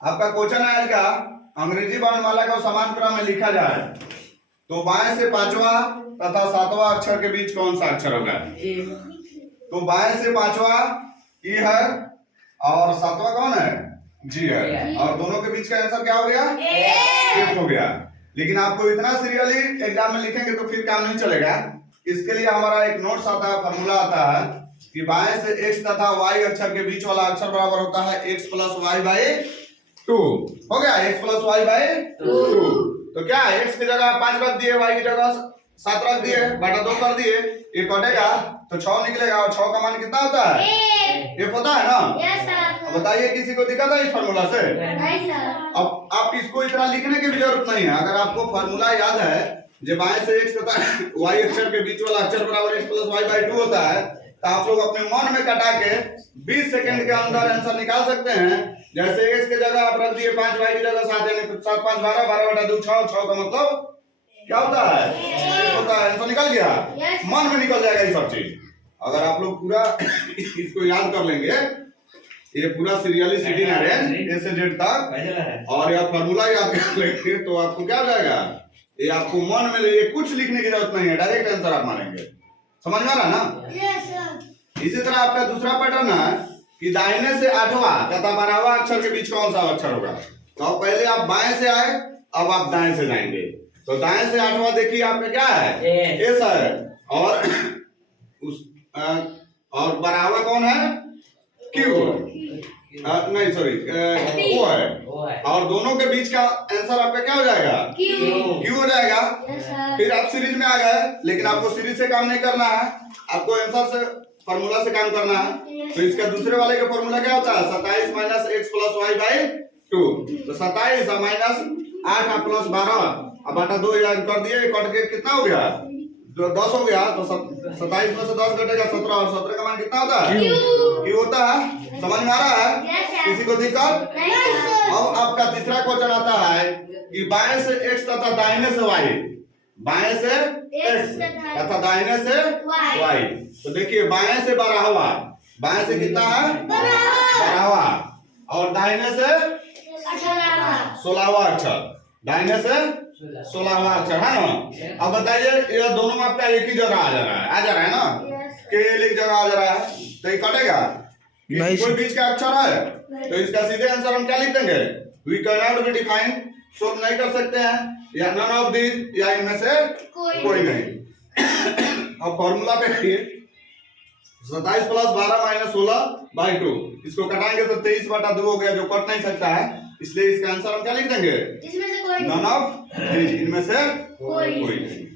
आपका क्वेश्चन है आज का, अंग्रेजी वर्णमाला को समान क्रम में लिखा जाए तो बाएं से पांचवा तथा सातवां अक्षर के बीच कौन सा अक्षर होगा? तो बाएं से पांचवा ई है और सातवां कौन है? जी है। और दोनों के बीच का आंसर क्या हो गया? एफ हो गया। लेकिन आपको इतना सीरियली एग्जाम में लिखेंगे तो फिर काम नहीं चलेगा। इसके लिए हमारा एक नोट्स आता है, फॉर्मूला आता है कि बाएं से x तथा y अक्षर के बीच वाला अक्षर बराबर होता है x प्लस वाई बाई 2। हो गया, x प्लस वाई बाई 2। तो क्या x की जगह 5 रख दिए, y की जगह 7 रख दिए, बटा 2 कर दिए, ये कटेगा तो 6 निकलेगा और 6 का मान कितना होता है? ये पता है ना? अब बताइए किसी को दिक्कत है इस फार्मूला से? नहीं सर। अब आप इसको इतना लिखने की भी जरूरत नहीं है। अगर आपको फार्मूला याद है जब बाएं से x तथा y अक्षर के बीच वाला अक्षर बराबर x प्लस वाई बाई 2 होता है तो आप लोग अपने मन में कटा के 20 सेकंड के अंदर आंसर निकाल सकते हैं। जैसे x की जगह आप रख दिए 5, y की जगह 7, यानी 7 5 12, 12 बटा 2 6, 6 का मतलब क्या होता है? होता है। आंसर निकल गया, मन में निकल जाएगा ये सब चीज। अगर आप लोग पूरा इसको याद कर लेंगे, ये पूरा सीरियली सीटिंग अरेंज ए से जेड तक, और यह फार्मूला याद कर लेंगे तो आपको क्या हो जाएगा? ये आपको मन में ये कुछ लिखने की जरूरत नहीं है, डायरेक्ट आंसर आप मानेंगे। समझ में आ रहा ना? इसी तरह आपका दूसरा पैटर्न है कि दाहिने से 8वां तथा 12वां अक्षर के बीच कौन सा अक्षर होगा? तो पहले आप बाएं से आए, अब आप दाएं से जाएंगे। तो दाएं से 8वां देखिए आपका क्या है? एस है। और उस और 12वां कौन है? क्यू। नहीं सॉरी, ओ है। और दोनों के बीच का आंसर आपका क्या हो जाएगा? क्यू हो जाएगा। फिर आप सीरीज में आ गए, लेकिन आपको सीरीज से काम नहीं करना है, आपको आंसर से फॉर्मूला से काम करना है। तो इसका दूसरे वाले का फॉर्मूला क्या होता है? 27 minus x plus y by 2। तो 27 माइनस 8 प्लस 12 अब बटा 2 याद कर दिए, कट के कितना हो गया? 10 हो गया। तो 27 में से 10 घटेगा 17, और 17 का मान कितना होता है? क्यू होता है। समझ में आ रहा है? किसी को दिक्कत? अब आपका तीसरा क्वेश्चन आता है कि बाएं से x तथा दाहिने से y, बाएं से x तथा दाहिने से y। तो देखिए बाएं से 12वां, बाएं से कितना है? 12वां, और दाहिने से 16वां अक्षर, दाहिने से 16वां अक्षर है ना? अब बताइए ये दोनों आपका एक ही जगह आ जा रहा है, आ जा रहा है ना? के एक जगह आ जा रहा है, तो ये कटेगा? कोई बीच का अक्षर है तो इसका सीधे आंसर हम क्या लिख देंगे? We can not be define, solve नहीं कर सकते हैं, या नन ऑफ दिस, या इनमें से कोई नहीं। अब फॉर्मूला पे देखिए 27 प्लस 12 माइनस 16 बाई 2, इसको कटाएंगे तो 23 बटा 2 हो गया, जो कट नहीं सकता है, इसलिए इसका आंसर हम क्या लिख देंगे? इसमें से कोई नन ऑफ दिस, इनमें से कोई नहीं।